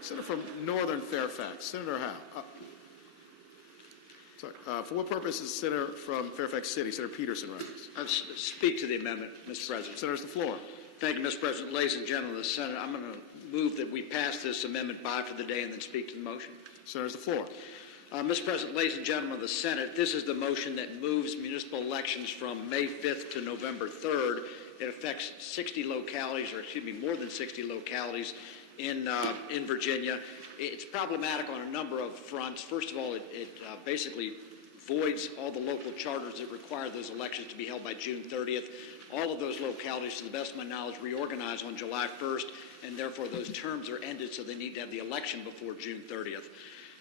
Senator from Northern Fairfax, Senator Howe. For what purpose is Senator from Fairfax City, Senator Peterson, rise? Speak to the amendment, Mr. President. Senator, has the floor. Thank you, Mr. President. Ladies and gentlemen of the Senate, I'm going to move that we pass this amendment by for the day and then speak to the motion. Senator, has the floor. Mr. President, ladies and gentlemen of the Senate, this is the motion that moves municipal elections from May 5th to November 3rd. It affects 60 localities, or excuse me, more than 60 localities in Virginia. It's problematic on a number of fronts. First of all, it basically voids all the local charters that require those elections to be held by June 30th. All of those localities, to the best of my knowledge, reorganize on July 1st, and therefore those terms are ended, so they need to have the election before June 30th.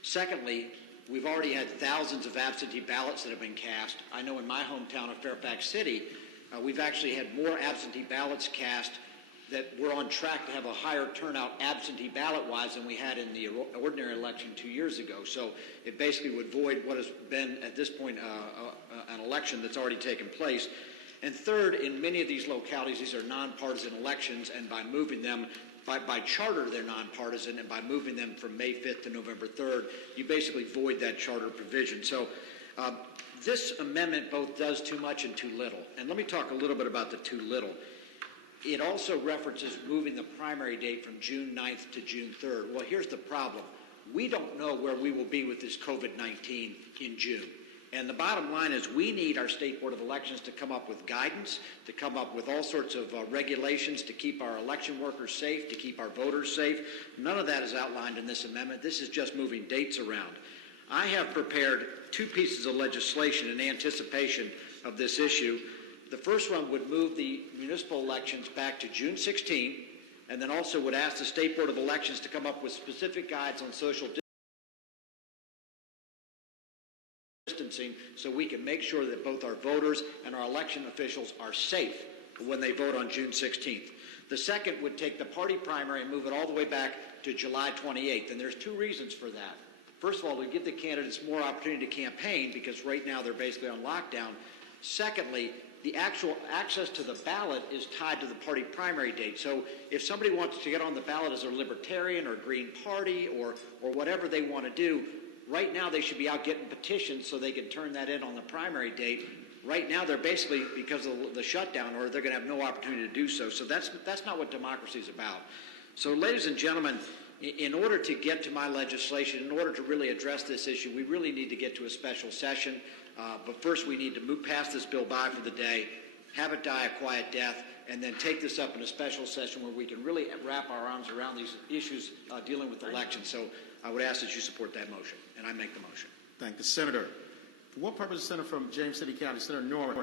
Secondly, we've already had thousands of absentee ballots that have been cast. I know in my hometown of Fairfax City, we've actually had more absentee ballots cast that we're on track to have a higher turnout absentee ballot-wise than we had in the ordinary election 2 years ago. So it basically would void what has been, at this point, an election that's already taken place. And third, in many of these localities, these are nonpartisan elections, and by moving them, by charter, they're nonpartisan, and by moving them from May 5th to November 3rd, you basically void that charter provision. So this amendment both does too much and too little. And let me talk a little bit about the too little. It also references moving the primary date from June 9th to June 3rd. Well, here's the problem. We don't know where we will be with this COVID-19 in June. And the bottom line is we need our State Board of Elections to come up with guidance, to come up with all sorts of regulations to keep our election workers safe, to keep our voters safe. None of that is outlined in this amendment. This is just moving dates around. I have prepared two pieces of legislation in anticipation of this issue. The first one would move the municipal elections back to June 16, and then also would ask the State Board of Elections to come up with specific guides on social distancing so we can make sure that both our voters and our election officials are safe when they vote on June 16th. The second would take the party primary and move it all the way back to July 28th, and there's two reasons for that. First of all, to give the candidates more opportunity to campaign because right now they're basically on lockdown. Secondly, the actual access to the ballot is tied to the party primary date. So if somebody wants to get on the ballot as a Libertarian or Green Party or whatever they want to do, right now they should be out getting petitions so they can turn that in on the primary date. Right now they're basically, because of the shutdown, or they're going to have no opportunity to do so. So that's not what democracy is about. So ladies and gentlemen, in order to get to my legislation, in order to really address this issue, we really need to get to a special session. But first we need to move past this bill by for the day, have it die a quiet death, and then take this up in a special session where we can really wrap our arms around these issues dealing with elections. So I would ask that you support that motion, and I make the motion. Thank the Senator. For what purpose is Senator from James City County, Senator Norman?